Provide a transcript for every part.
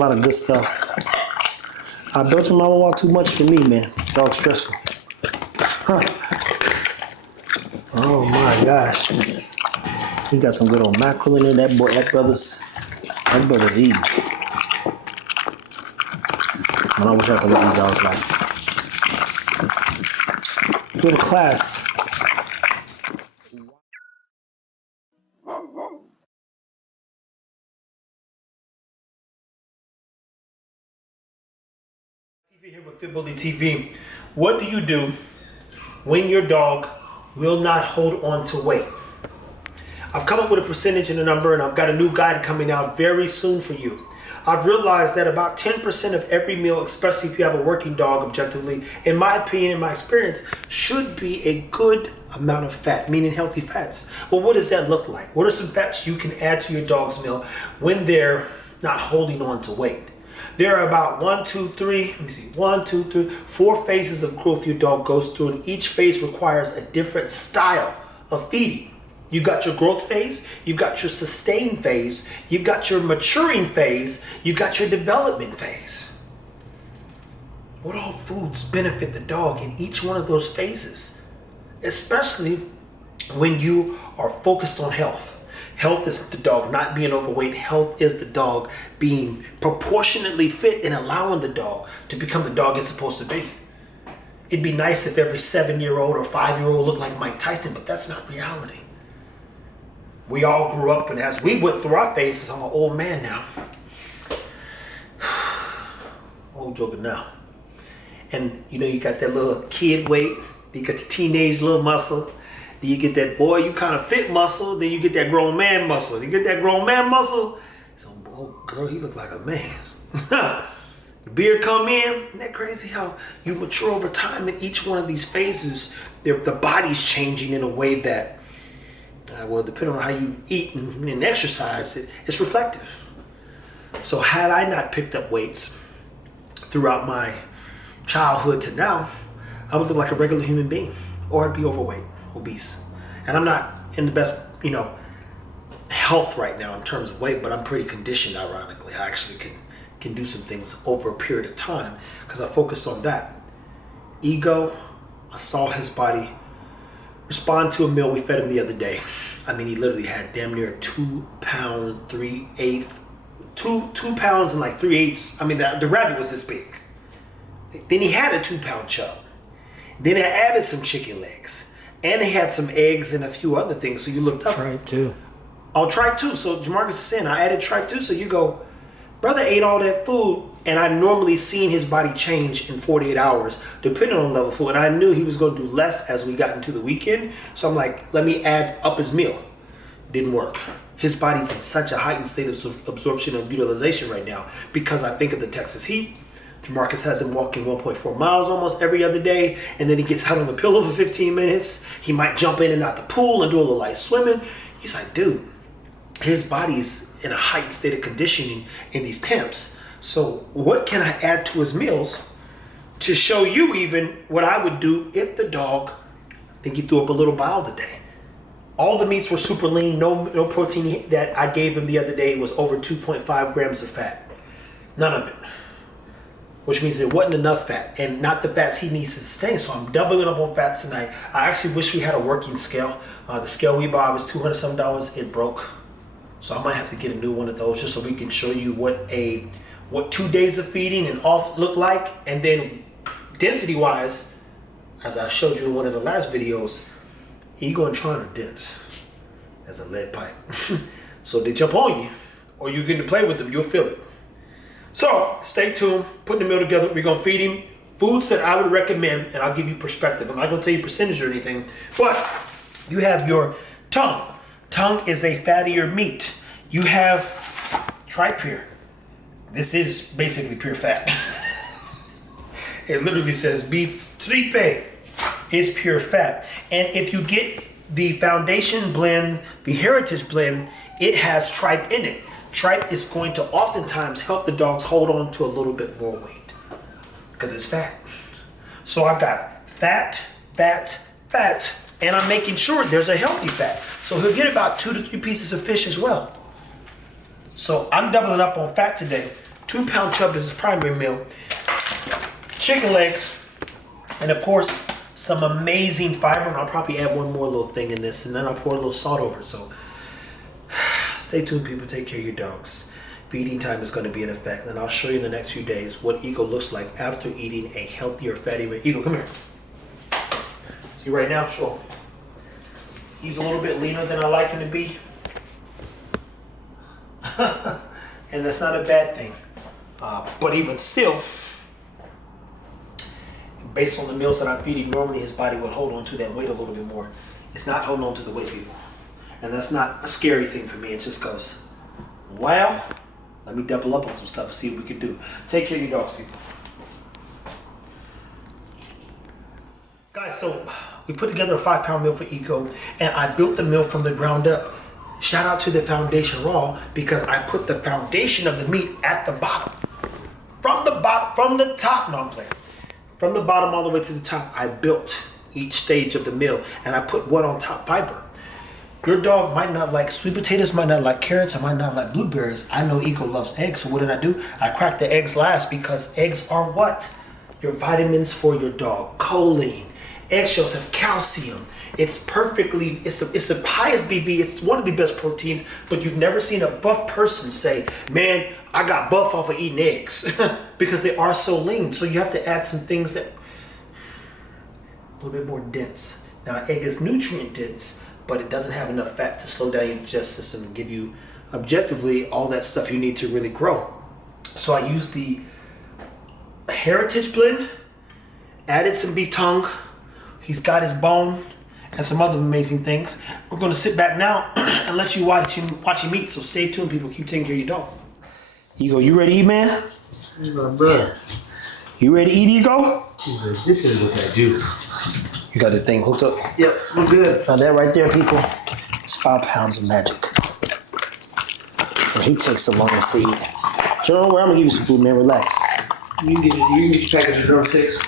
A lot of good stuff. Belgian Malinois too much for me, man. Dog stressful. Oh my gosh. He got some good old mackerel in there. That brother's eating. Man, I wish I could live these dogs' life. Go to class. Here with FitBully TV. What do you do when your dog will not hold on to weight? I've come up with a percentage and a number, and I've got a new guide coming out very soon for you. I've realized that about 10% of every meal, especially if you have a working dog objectively, in my opinion, in my experience, should be a good amount of fat, meaning healthy fats. Well, what does that look like? What are some fats you can add to your dog's meal when they're not holding on to weight? There are about 4 phases of growth your dog goes through, and each phase requires a different style of feeding. You've got your growth phase, you've got your sustain phase, you've got your maturing phase, you've got your development phase. What all foods benefit the dog in each one of those phases? Especially when you are focused on health. Health is the dog not being overweight. Health is the dog being proportionately fit and allowing the dog to become the dog it's supposed to be. It'd be nice if every 7-year-old or 5-year-old looked like Mike Tyson, but that's not reality. We all grew up, and as we went through our phases, I'm an old man now. Old joker now. And you got that little kid weight, you got the teenage little muscle. Then you get that boy, you kind of fit muscle. Then you get that grown man muscle. You get that grown man muscle. So, oh, girl, he look like a man. The beard come in. Isn't that crazy how you mature over time in each one of these phases? The body's changing in a way that, well, depending on how you eat and exercise, it's reflective. So had I not picked up weights throughout my childhood to now, I would look like a regular human being, or I'd be overweight. Obese. And I'm not in the best, health right now in terms of weight, but I'm pretty conditioned, ironically. I actually can do some things over a period of time because I focused on that. Ego, I saw his body respond to a meal we fed him the other day. I mean, he literally had damn near 2 pounds, 3/8, 2 pounds and like 3/8. I mean, the rabbit was this big. Then he had a 2-pound chub. Then I added some chicken legs. And they had some eggs and a few other things. So you looked up. Tripe too. Oh, tripe too. So Jamarcus is saying I added tripe too. So you go, brother ate all that food, and I normally seen his body change in 48 hours, depending on the level of food. And I knew he was going to do less as we got into the weekend. So I'm like, let me add up his meal. Didn't work. His body's in such a heightened state of absorption and utilization right now because I think of the Texas heat. Jamarcus has him walking 1.4 miles almost every other day, and then he gets out on the pillow for 15 minutes. He might jump in and out the pool and do a little light swimming. He's like, dude, his body's in a heightened state of conditioning in these temps. So what can I add to his meals to show you even what I would do if the dog, I think he threw up a little bile today. All the meats were super lean, no protein that I gave him the other day was over 2.5 grams of fat. None of it. Which means there wasn't enough fat and not the fats he needs to sustain. So I'm doubling up on fats tonight. I actually wish we had a working scale. The scale we bought was $200-some. It broke. So I might have to get a new one of those just so we can show you what 2 days of feeding and off look like. And then density wise, as I showed you in one of the last videos, ego and trying to dense as a lead pipe. So they jump on you or you get to play with them, you'll feel it. So stay tuned, putting the meal together. We're going to feed him foods that I would recommend, and I'll give you perspective. I'm not going to tell you percentage or anything, but you have your tongue. Tongue is a fattier meat. You have tripe here. This is basically pure fat. It literally says beef tripe is pure fat. And if you get the foundation blend, the heritage blend, it has tripe in it. Tripe is going to oftentimes help the dogs hold on to a little bit more weight because it's fat. So I've got fat, and I'm making sure there's a healthy fat. So he'll get about 2 to 3 pieces of fish as well. So I'm doubling up on fat today. 2-pound chub is his primary meal. Chicken legs, and of course, some amazing fiber. And I'll probably add one more little thing in this, and then I'll pour a little salt over it. So stay tuned, people. Take care of your dogs. Feeding time is going to be in effect, and I'll show you in the next few days what Ego looks like after eating a healthier, fatty. Ego, come here. See right now, sure. He's a little bit leaner than I like him to be. And that's not a bad thing. But even still, based on the meals that I'm feeding, normally his body would hold on to that weight a little bit more. It's not holding on to the weight, people. And that's not a scary thing for me. It just goes, wow, let me double up on some stuff and see what we can do. Take care of your dogs, people. Guys, so we put together a 5-pound meal for Ego, and I built the meal from the ground up. Shout out to the Foundation Raw, because I put the foundation of the meat at the bottom. From the top, no, I'm playing. From the bottom all the way to the top, I built each stage of the meal, and I put what on top? Fiber. Your dog might not like sweet potatoes, might not like carrots, I might not like blueberries. I know Ego loves eggs, so what did I do? I cracked the eggs last, because eggs are what? Your vitamins for your dog. Choline. Eggshells have calcium. It's perfectly, it's the highest BV. It's one of the best proteins, but you've never seen a buff person say, man, I got buff off of eating eggs, because they are so lean. So you have to add some things that a little bit more dense. Now, egg is nutrient dense, but it doesn't have enough fat to slow down your digestive system and give you objectively all that stuff you need to really grow. So I used the Heritage blend, added some beef tongue. He's got his bone and some other amazing things. We're going to sit back now and let you watch him eat. So stay tuned, people. Keep taking care of your dog. Ego, you ready to eat, man? My brother. You ready to eat, Ego? This is what I do. You got the thing hooked up? Yep, we're good. Now that right there, people, is 5 pounds of magic. And he takes the longest to eat. So don't worry, I'm going to give you some food, man. Relax. You can get your package of drumsticks.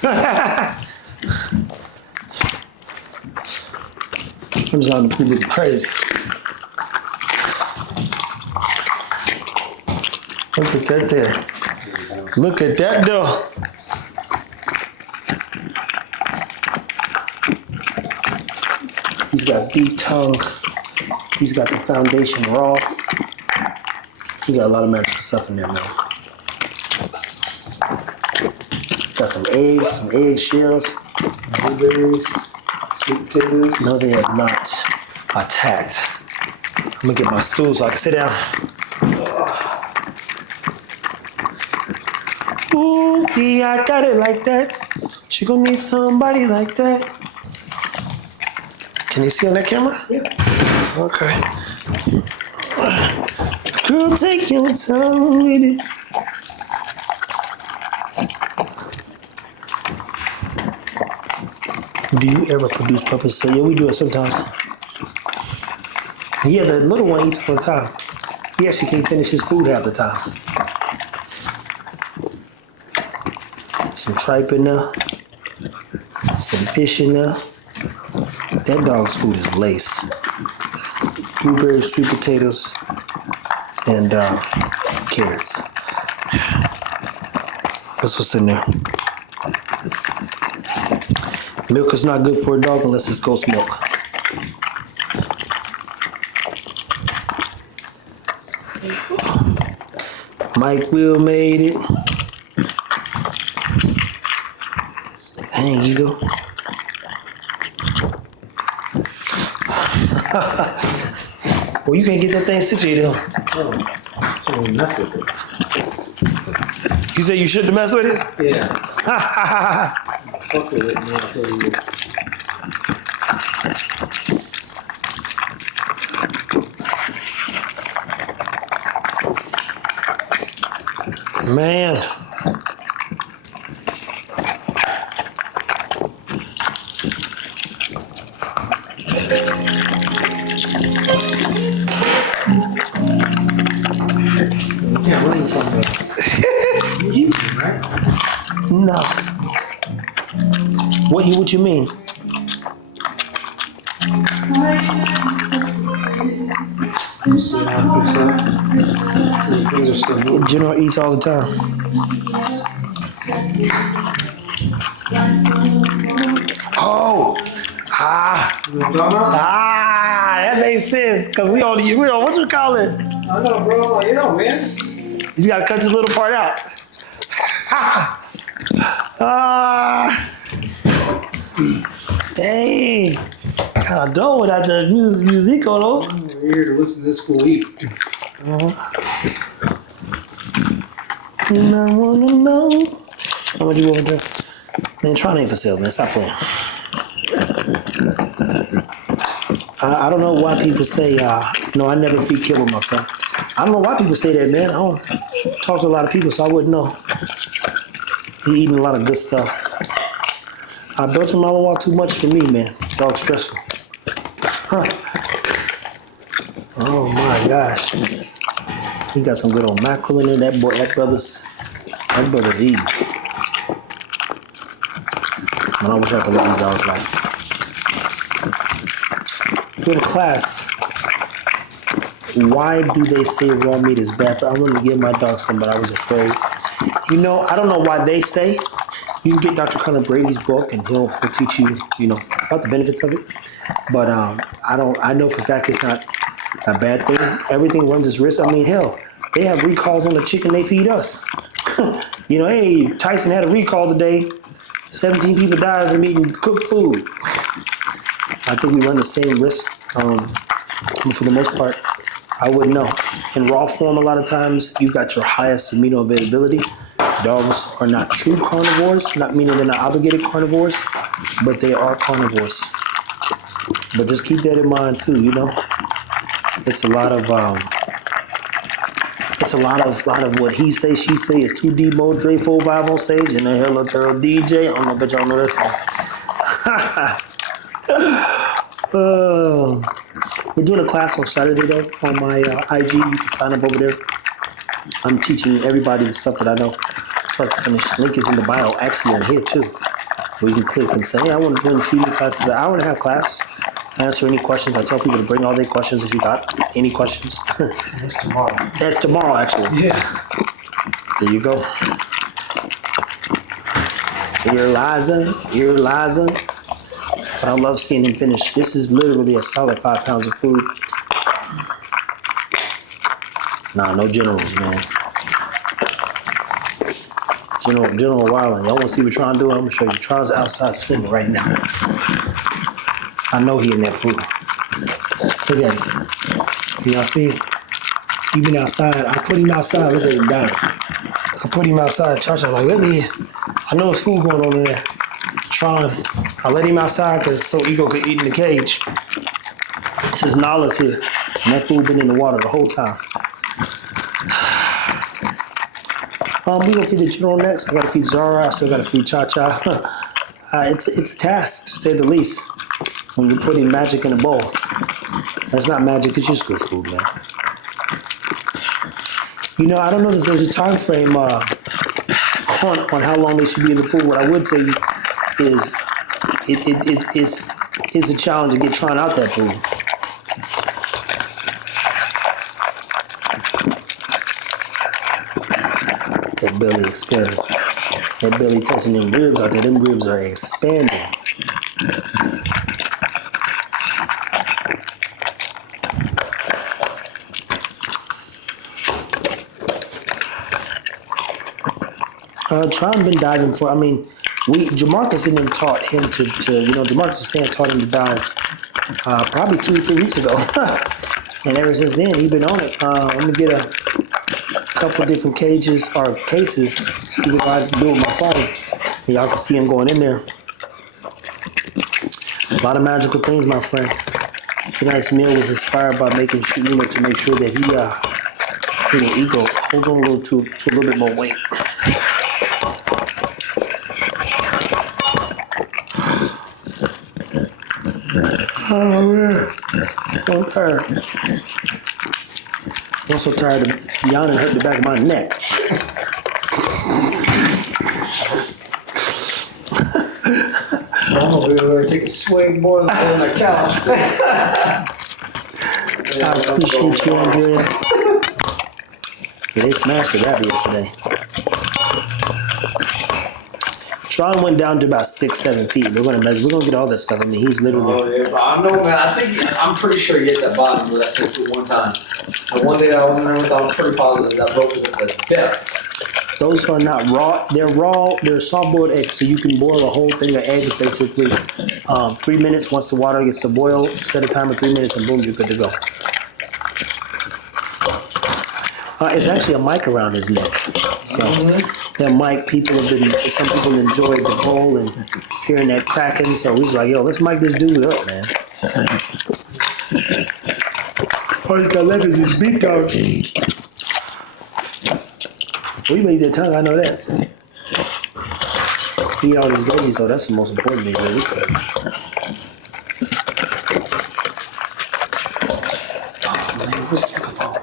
I'm just on the pool looking crazy. Look at that there. Look at that though. He's got beef tongue. He's got the Foundation Raw. He got a lot of magical stuff in there, man. Got some eggs, some eggshells. Blueberries, sweet potatoes. No, they are not attacked. I'm gonna get my stool so I can sit down. Ooh, yeah, I got it like that. She gonna need somebody like that. Can you see on that camera? Yeah. Okay. Girl, take your time with it. Do you ever produce puppies? So yeah, we do it sometimes. Yeah, the little one eats all the time. He actually can't finish his food half the time. Some tripe in there. Some fish in there. That dog's food is lace. Blueberries, sweet potatoes, and carrots. That's what's in there. Milk is not good for a dog unless it's ghost milk. Mike Will made it. Dang, you go. Well, you can't get that thing situated, huh? Oh, mess with it. You say you shouldn't mess with it? Yeah. Fuck with it, man. I'll tell you. Man. Yeah, what is something? You, right? No. What you mean? Things are still moving. General eats all the time. Oh, that makes sense. Cause we on what you call it? I know, bro. You know, man. You gotta cut this little part out. Dang. Kinda dull without the music on. We're here to listen to this fool eat. I wanna know. How much you want to do? Man, try ain't for sale, man. Stop playing. I don't know why people say, no, I never feed kibble, my friend. I don't know why people say that, man. I don't talk to a lot of people, so I wouldn't know. He eating a lot of good stuff. Belgian Malinois too much for me, man. Dog's stressful. Huh. Oh my gosh. He got some good old mackerel in there. That brother's eating. Man, I wish I could live these dogs' life. Go to class. Why do they say raw meat is bad? I wanted to give my dog some, but I was afraid. You know, I don't know why they say. You can get Dr. Conor Brady's book, and he'll teach you, about the benefits of it. But I know for a fact it's not a bad thing. Everything runs its risk. I mean, hell, they have recalls on the chicken they feed us. Hey, Tyson had a recall today. 17 people died from eating cooked food. I think we run the same risk. For the most part, I wouldn't know. In raw form, a lot of times, you got your highest amino availability. Dogs are not true carnivores, not meaning they're not obligated carnivores, but they are carnivores. But just keep that in mind too. It's a lot of what he say, she say. It's 2D mode, Dre 4-5 on stage, and a hella thorough DJ. I don't know, but y'all know that song. We're doing a class on Saturday though on my IG. You can sign up over there. I'm teaching everybody the stuff that I know, start to finish. Link is in the bio, actually on here too, where you can click and say, hey, I want to join the feeding class. It's an hour and a half class. Answer any questions. I tell people to bring all their questions if you got any questions. That's tomorrow. That's tomorrow, actually. Yeah. There you go. Here, Liza. But I love seeing him finish. This is literally a solid 5 pounds of food. Nah, no generals, man. General Wilding. Y'all want to see what Tron do? I'm going to show you. Tron's outside swimming right now. I know he in that pool. Look at him. Y'all see? He been outside. I put him outside. Look at him down. I put him outside. Cha-Cha like, let me in. I know there's food going on in there. Tron, I let him outside because so Ego could eat in the cage. It's his knowledge here. And that food been in the water the whole time. We gonna feed the general next. I gotta feed Zara. I still gotta feed Cha-Cha. It's a task, to say the least. When you're putting magic in a bowl. That's not magic, it's just good food, man. I don't know that there's a time frame on how long they should be in the pool. What I would tell you is it's a challenge to get Tron out that pool. That belly expanding. That belly touching them ribs out there. Them ribs are expanding. Tron been diving for. Jamarcus and them taught him to Jamarcus and Stan taught him to dive probably 2 or 3 weeks ago, and ever since then he's been on it. I'm gonna get a couple different cases. Even if I do it with my phone, and y'all can see him going in there. A lot of magical things, my friend. Tonight's meal was inspired by making sure, to make sure that Ego holds on a little to a little bit more weight. Oh man, I'm tired. I'm so tired of yawning, hurt the back of my neck. I'm over there taking a swing, boy, on the couch. I appreciate you, Andrea. Yeah, they smashed the rabbit yesterday. Tron went down to about 6-7 feet. We're gonna measure. We're gonna get all that stuff. I mean, he's literally. Oh yeah, but I know, man. I'm pretty sure he hit that bottom with that 10 foot one time. The one day that I wasn't there with, I was pretty positive that boat was at the depths. Those are not raw. They're raw. They're soft-boiled eggs, so you can boil a whole thing of eggs basically 3 minutes. Once the water gets to boil, set a timer 3 minutes, and boom, you're good to go. It's actually a mic around his neck. So that mic, some people enjoyed the bowl and hearing that cracking. So we was like, yo, let's mic this dude up, man. All he's got left is his beat dog. We made that tongue, I know that. Eat all these veggies, though. That's the most important thing, really. Oh, man, where's the microphone?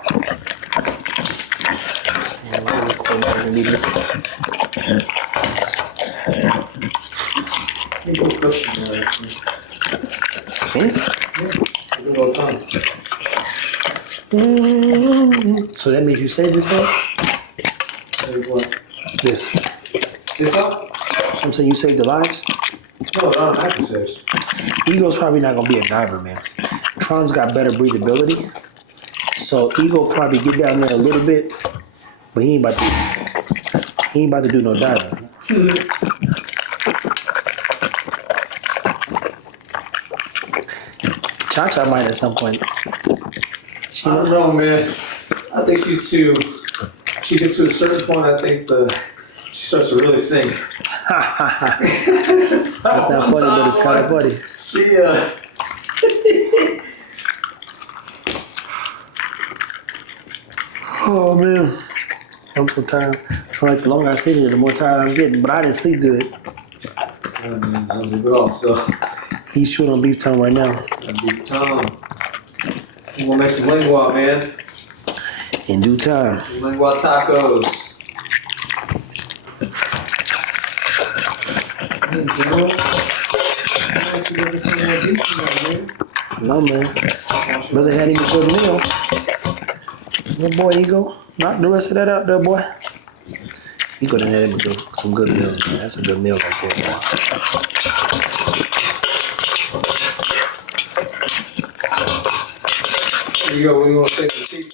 So that means you saved this thing? This. I'm saying you saved the lives? No, not happy saves. Ego's probably not gonna be a diver, man. Tron's got better breathability. So Ego probably get down there a little bit, but he ain't about to do no diving. Cha-Cha might at some point. I don't know, man. I think she gets to a certain point, I think she starts to really sing. That's not funny, but it's kind of funny. Oh, man. I'm so tired. Like the longer I sit here, the more tired I'm getting. But I didn't sleep good. That was a good off, so. He's chewing on beef tongue right now. Beef tongue. We're gonna make some lingua, man. In due time. Lingua tacos. No, man. Brother had him a good meal. Good boy, Ego. Knock the rest of that out there, boy. Ego done had him some good meals, man. That's a good meal right there, boy. Here you go. We want to take the cheek.